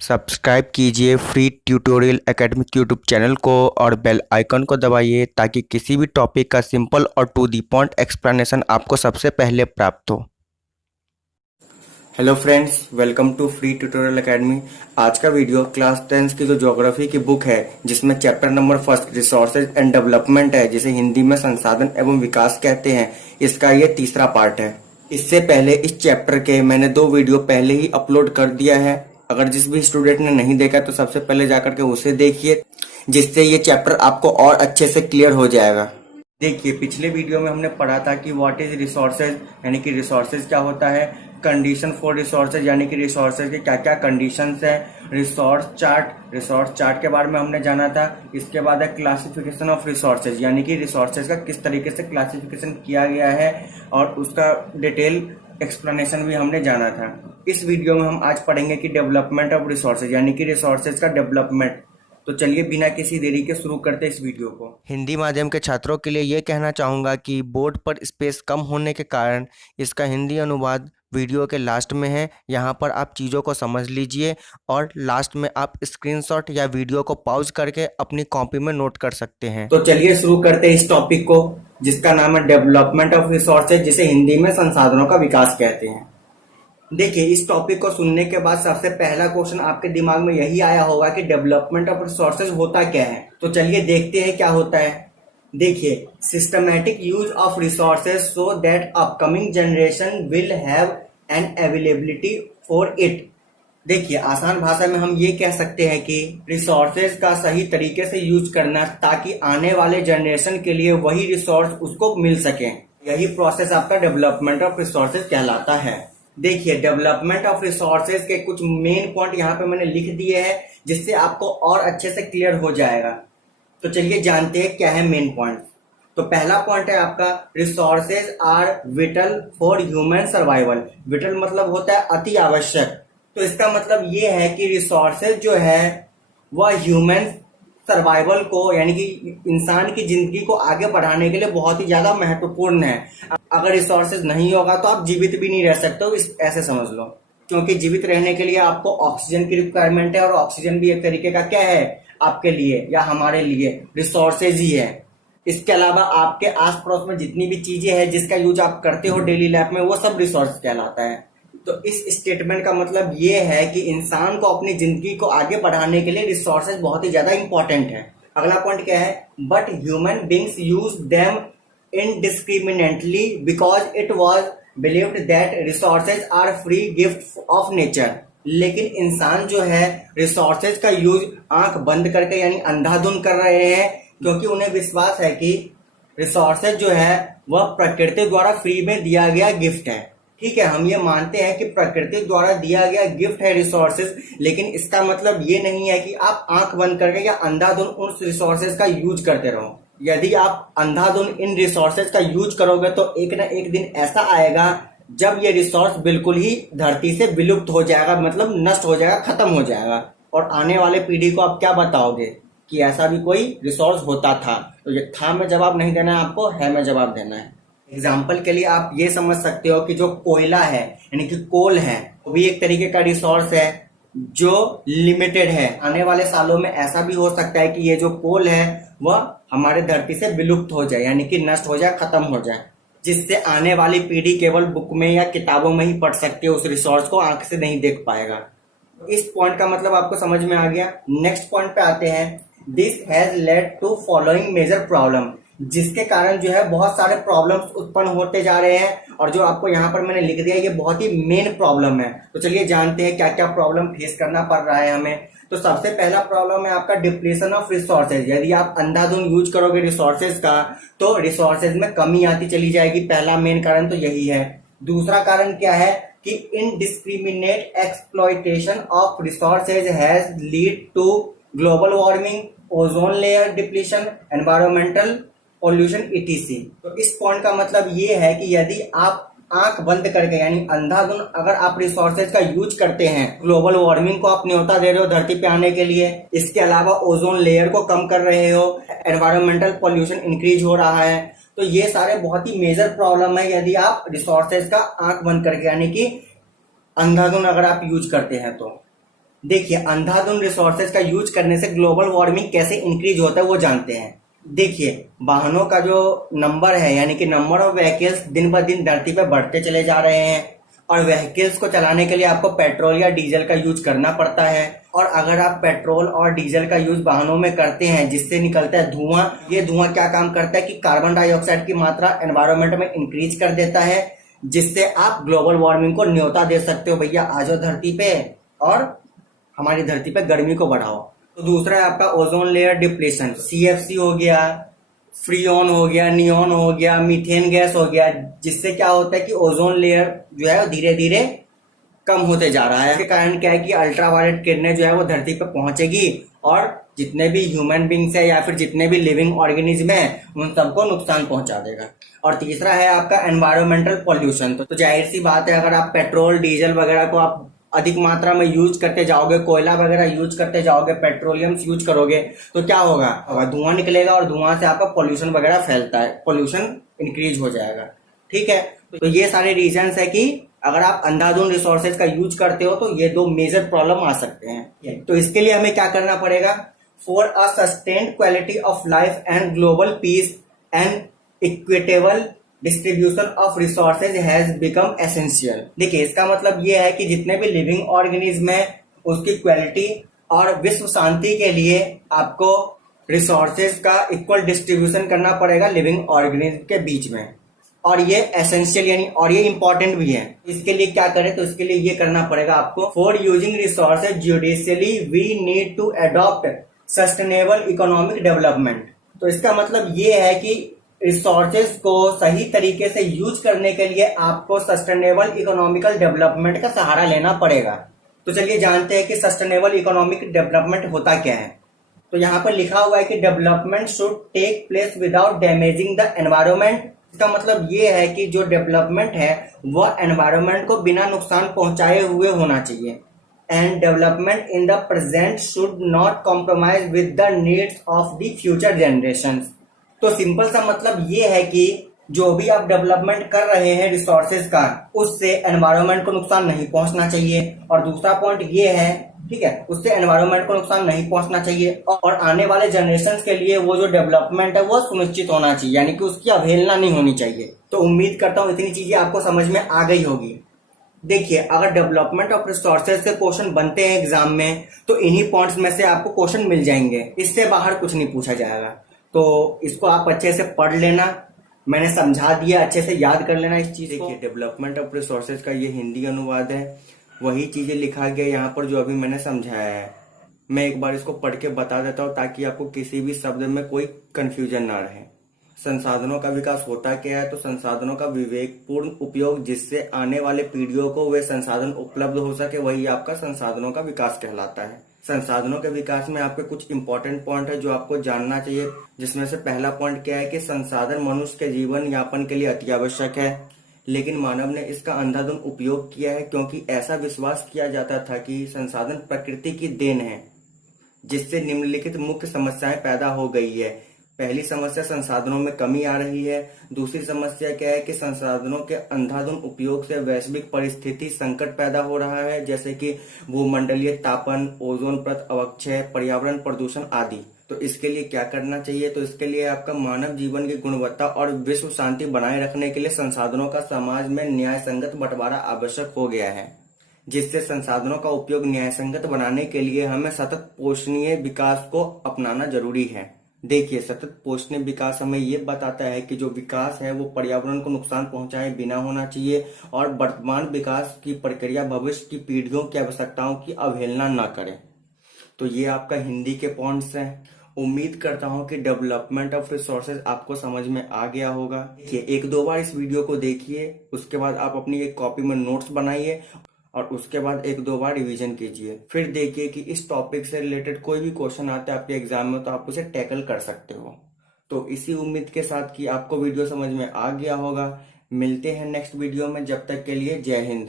Subscribe कीजिए free tutorial academic YouTube channel को और बेल आइकन को दबाइए ताकि किसी भी टॉपिक का सिंपल और टू द पॉइंट एक्सप्लेनेशन आपको सबसे पहले प्राप्त हो। Hello friends, welcome to free tutorial academy. आज का वीडियो क्लास 10 की जो ज्योग्राफी की बुक है जिसमें chapter number first resources and development है, जिसे हिंदी में संसाधन एवं विकास कहते हैं, इसका ये तीसरा पार्ट है। इससे पहले इस चैप्टर के मैंने 2 वीडियो पहले ही अपलोड कर दिया है। अगर जिस भी स्टूडेंट ने नहीं देखा तो सबसे पहले जाकर के उसे देखिए, जिससे ये चैप्टर आपको और अच्छे से क्लियर हो जाएगा। देखिए, पिछले वीडियो में हमने पढ़ा था कि व्हाट इज रिसोर्सेज, यानी कि रिसोर्सेज क्या होता है, कंडीशन फॉर रिसोर्सेज यानी कि रिसोर्सेज के क्या क्या कंडीशंस है, रिसोर्स चार्ट के बारे में हमने जाना था। इसके बाद है क्लासिफिकेशन ऑफ रिसोर्सेज, यानी कि रिसोर्सेज का किस तरीके से क्लासिफिकेशन किया गया है और उसका डिटेल एक्सप्लेनेशन भी हमने जाना था। इस वीडियो में हम आज पढ़ेंगे कि डेवलपमेंट ऑफ रिसोर्सेज, यानी कि रिसोर्सेज का डेवलपमेंट। तो चलिए बिना किसी देरी के शुरू करते हैं इस वीडियो को। हिंदी माध्यम के छात्रों के लिए ये कहना चाहूँगा कि बोर्ड पर स्पेस कम होने के कारण इसका हिंदी अनुवाद वीडियो के लास्ट में है। यहाँ पर आप चीज़ों को समझ लीजिए और लास्ट में आप स्क्रीनशॉट या वीडियो को पॉज करके अपनी कॉपी में नोट कर सकते हैं। तो चलिए शुरू करते हैं इस टॉपिक को, जिसका नाम है डेवलपमेंट ऑफ रिसोर्सेज, जिसे हिंदी में संसाधनों का विकास कहते हैं। देखिए, इस टॉपिक को सुनने के बाद सबसे पहला क्वेश्चन आपके दिमाग में यही आया होगा कि डेवलपमेंट ऑफ रिसोर्सेज होता क्या है। तो चलिए देखते हैं क्या होता है। देखिए, systematic use of resources so that upcoming generation will have an availability for it. देखिए, आसान भाषा में हम ये कह सकते हैं कि रिसोर्सेज का सही तरीके से यूज करना ताकि आने वाले जनरेशन के लिए वही रिसोर्स उसको मिल सके। यही प्रोसेस आपका डेवलपमेंट ऑफ रिसोर्सेज कहलाता है। देखिए, डेवलपमेंट ऑफ रिसोर्सेज के कुछ मेन पॉइंट यहाँ पे मैंने लिख दिए हैं, जिससे आपको और अच्छे से क्लियर हो जाएगा। तो चलिए जानते हैं क्या है मेन पॉइंट। तो पहला पॉइंट है आपका, resources are vital for human survival. Vital मतलब होता है अति आवश्यक। तो इसका मतलब ये है कि रिसोर्सेज जो है वह ह्यूमन सर्वाइवल को, यानी कि इंसान की जिंदगी को आगे बढ़ाने के लिए बहुत ही ज्यादा महत्वपूर्ण है। अगर रिसोर्सेज नहीं होगा तो आप जीवित भी नहीं रह सकते हो, ऐसे समझ लो। क्योंकि जीवित रहने के लिए आपको ऑक्सीजन की रिक्वायरमेंट है, और ऑक्सीजन भी एक तरीके का क्या है आपके लिए या हमारे लिए, रिसोर्सेज ही है। इसके अलावा आपके आस पड़ोस में जितनी भी चीजें हैं जिसका यूज आप करते हो डेली लाइफ में, वो सब रिसोर्स कहलाता है। तो इस स्टेटमेंट का मतलब ये है कि इंसान को अपनी जिंदगी को आगे बढ़ाने के लिए रिसोर्सेज बहुत ही ज्यादा इंपॉर्टेंट है। अगला पॉइंट क्या है, but human beings use them indiscriminately because it was believed that resources are free gift of nature। लेकिन इंसान जो है रिसोर्सेज का यूज आंख बंद करके यानी अंधाधुंध कर रहे हैं, क्योंकि उन्हें विश्वास है कि रिसोर्सेज जो है वह प्रकृति द्वारा फ्री में दिया गया गिफ्ट है। ठीक है, हम ये मानते हैं कि प्रकृति द्वारा दिया गया गिफ्ट है रिसोर्सेज, लेकिन इसका मतलब ये नहीं है कि आप आंख बंद करके या अंधाधुंध उन रिसोर्सेज का यूज करते रहो। यदि आप अंधाधुंध इन रिसोर्सेज का यूज करोगे तो एक ना एक दिन ऐसा आएगा जब ये रिसोर्स बिल्कुल ही धरती से विलुप्त हो जाएगा, मतलब नष्ट हो जाएगा, खत्म हो जाएगा। और आने वाले पीढ़ी को आप क्या बताओगे कि ऐसा भी कोई रिसोर्स होता था। तो ये था में जवाब नहीं देना है आपको, है में जवाब देना है। एग्जाम्पल के लिए आप ये समझ सकते हो कि जो कोयला है यानी कि कोल है, वो भी एक तरीके का रिसोर्स है जो लिमिटेड है। आने वाले सालों में ऐसा भी हो सकता है कि ये जो कोल है वह हमारे धरती से विलुप्त हो जाए, यानी कि नष्ट हो जाए, खत्म हो जाए, जिससे आने वाली पीढ़ी केवल बुक में या किताबों में ही पढ़ सकती है, उस रिसोर्स को आंख से नहीं देख पाएगा। इस पॉइंट का मतलब आपको समझ में आ गया। नेक्स्ट पॉइंट पे आते हैं, this has led to following major problem, जिसके कारण जो है बहुत सारे प्रॉब्लम्स उत्पन्न होते जा रहे हैं, और जो आपको यहाँ पर मैंने लिख दिया ये बहुत ही मेन प्रॉब्लम है। तो चलिए जानते हैं क्या क्या प्रॉब्लम फेस करना पड़ रहा है हमें। तो सबसे पहला प्रॉब्लम है आपका डिप्लीशन ऑफ रिसोर्सेज। यदि आप अंधाधुंध यूज करोगे रिसोर्सेज का तो रिसोर्सेज में कमी आती चली जाएगी। पहला मेन कारण तो यही है। दूसरा कारण क्या है कि indiscriminate exploitation of resources has lead to global warming, ozone layer depletion, environmental pollution etc। तो इस पॉइंट का मतलब ये है कि यदि आप आंख बंद करके यानी अंधाधुंध अगर आप रिसोर्सेज का यूज करते हैं, ग्लोबल वार्मिंग को आप न्योता दे रहे हो धरती पे आने के लिए, इसके अलावा ओजोन लेयर को कम कर रहे हो, एनवायरमेंटल पॉल्यूशन इंक्रीज हो रहा है, तो ये सारे बहुत ही मेजर प्रॉब्लम है यदि आप रिसोर्सेज का आंख बंद करके यानी कि अंधाधुंध अगर आप यूज करते हैं तो। देखिए, अंधाधुंध रिसोर्सेज का यूज करने से ग्लोबल वार्मिंग कैसे इंक्रीज होता है वो जानते हैं। देखिए, वाहनों का जो नंबर है यानी कि नंबर ऑफ व्हीकल्स दिन ब दिन धरती पर बढ़ते चले जा रहे हैं, और व्हीकल्स को चलाने के लिए आपको पेट्रोल या डीजल का यूज करना पड़ता है। और अगर आप पेट्रोल और डीजल का यूज वाहनों में करते हैं जिससे निकलता है धुआं, ये धुआं क्या काम करता है कि कार्बन डाइऑक्साइड की मात्रा एनवायरमेंट में इंक्रीज कर देता है, जिससे आप ग्लोबल वार्मिंग को न्योता दे सकते हो, भैया आ जाओ धरती पे और हमारी धरती पे गर्मी को बढ़ाओ। तो दूसरा है आपका ओजोन लेयर डिप्लीशन, सीएफसी हो गया, फ्रीऑन हो गया, नियॉन हो गया, मीथेन गैस हो गया, जिससे क्या होता है कि ओजोन लेयर जो है वो धीरे धीरे कम होते जा रहा है। इसके कारण क्या है कि अल्ट्रावायलेट किरणें जो है वो धरती पर पहुंचेगी और जितने भी ह्यूमन बींग्स है या फिर जितने भी लिविंग ऑर्गेनिज्म है उन सबको नुकसान पहुंचा देगा। और तीसरा है आपका एनवायरमेंटल पॉल्यूशन। तो जाहिर सी बात है, अगर आप पेट्रोल डीजल वगैरह को आप अधिक मात्रा में यूज करते जाओगे, कोयला वगैरह यूज करते जाओगे, पेट्रोलियम यूज करोगे, तो क्या होगा, धुआं निकलेगा और धुआं से आपका पॉल्यूशन वगैरह फैलता है, पॉल्यूशन इंक्रीज हो जाएगा। ठीक है, तो ये सारे रीजंस है कि अगर आप अंधाधुंध रिसोर्सेज का यूज करते हो तो ये दो मेजर प्रॉब्लम आ सकते हैं। तो इसके लिए हमें क्या करना पड़ेगा, for a sustained quality of life and global piece and equitable distribution of resources has become essential. देखिए, इसका मतलब ये है कि जितने भी लिविंग ऑर्गेनिज्म है उसकी क्वालिटी और विश्व शांति के लिए आपको रिसोर्सेज का इक्वल डिस्ट्रीब्यूशन करना पड़ेगा लिविंग ऑर्गेनिज्म के बीच में, और ये एसेंशियल यानी और ये इंपॉर्टेंट भी है। इसके लिए क्या करें, तो इसके लिए ये करना पड़ेगा आपको, for using resources judicially we need to adopt sustainable economic development. तो इसका मतलब ये है कि रिसोर्सेज को सही तरीके से यूज करने के लिए आपको सस्टेनेबल इकोनॉमिकल डेवलपमेंट का सहारा लेना पड़ेगा। तो चलिए जानते हैं कि सस्टेनेबल इकोनॉमिक डेवलपमेंट होता क्या है। तो यहाँ पर लिखा हुआ है कि development should take place without damaging the environment. इसका मतलब ये है कि जो डेवलपमेंट है वह एनवायरमेंट को बिना नुकसान पहुंचाए हुए होना चाहिए, and development in the present should not compromise with the needs of the future generations. तो सिंपल सा मतलब ये है कि जो भी आप डेवलपमेंट कर रहे हैं रिसोर्सेज का, उससे एनवायरमेंट को नुकसान नहीं पहुंचना चाहिए। और दूसरा पॉइंट ये है, ठीक है, उससे एनवायरमेंट को नुकसान नहीं पहुंचना चाहिए और आने वाले जनरेशन के लिए वो जो डेवलपमेंट है वो सुनिश्चित होना चाहिए, यानी कि उसकी अवहेलना नहीं होनी चाहिए। तो उम्मीद करता हूँ इतनी चीजें आपको समझ में आ गई होगी। देखिए, अगर डेवलपमेंट ऑफ रिसोर्सेज से क्वेश्चन बनते हैं एग्जाम में तो इन्हीं पॉइंट्स में से आपको क्वेश्चन मिल जाएंगे, इससे बाहर कुछ नहीं पूछा जाएगा। तो इसको आप अच्छे से पढ़ लेना, मैंने समझा दिया, अच्छे से याद कर लेना इस चीज को। देखिए, डेवलपमेंट ऑफ रिसोर्सेज का ये हिंदी अनुवाद है, वही चीजें लिखा गया यहाँ पर जो अभी मैंने समझाया है। मैं एक बार इसको पढ़ के बता देता हूँ ताकि आपको किसी भी शब्द में कोई कंफ्यूजन ना रहे। संसाधनों का विकास होता क्या है, तो संसाधनों का विवेकपूर्ण उपयोग जिससे आने वाले पीढ़ियों को वे संसाधन उपलब्ध हो सके, वही आपका संसाधनों का विकास कहलाता है। संसाधनों के विकास में आपके कुछ इंपॉर्टेंट पॉइंट है जो आपको जानना चाहिए, जिसमें से पहला पॉइंट क्या है कि संसाधन मनुष्य के जीवन यापन के लिए अति आवश्यक है, लेकिन मानव ने इसका अंधाधुंध उपयोग किया है क्योंकि ऐसा विश्वास किया जाता था कि संसाधन प्रकृति की देन है, जिससे निम्नलिखित मुख्य समस्याएं पैदा हो गई है। पहली समस्या, संसाधनों में कमी आ रही है। दूसरी समस्या क्या है कि संसाधनों के अंधाधुंध उपयोग से वैश्विक परिस्थिति संकट पैदा हो रहा है, जैसे कि भूमंडलीय तापन, ओजोन परत अवक्षय, पर्यावरण प्रदूषण आदि। तो इसके लिए क्या करना चाहिए, तो इसके लिए आपका मानव जीवन की गुणवत्ता और विश्व शांति बनाए रखने के लिए संसाधनों का समाज में न्याय संगत बंटवारा आवश्यक हो गया है, जिससे संसाधनों का उपयोग न्याय संगत बनाने के लिए हमें सतत पोषणीय विकास को अपनाना जरूरी है। देखिए, सतत पोषणीय विकास हमें ये बताता है कि जो विकास है वो पर्यावरण को नुकसान पहुंचाए बिना होना चाहिए और वर्तमान विकास की प्रक्रिया भविष्य की पीढ़ियों की आवश्यकताओं की अवहेलना न करे। तो ये आपका हिंदी के पॉइंट्स हैं। उम्मीद करता हूं कि डेवलपमेंट ऑफ रिसोर्सेज आपको समझ में आ गया होगा। देखिए, एक दो बार इस वीडियो को देखिए, उसके बाद आप अपनी एक कॉपी में नोट्स बनाइए और उसके बाद एक दो बार रिवीजन कीजिए। फिर देखिए कि इस टॉपिक से रिलेटेड कोई भी क्वेश्चन आता है आपके एग्जाम में तो आप उसे टैकल कर सकते हो। तो इसी उम्मीद के साथ कि आपको वीडियो समझ में आ गया होगा। मिलते हैं नेक्स्ट वीडियो में, जब तक के लिए जय हिंद।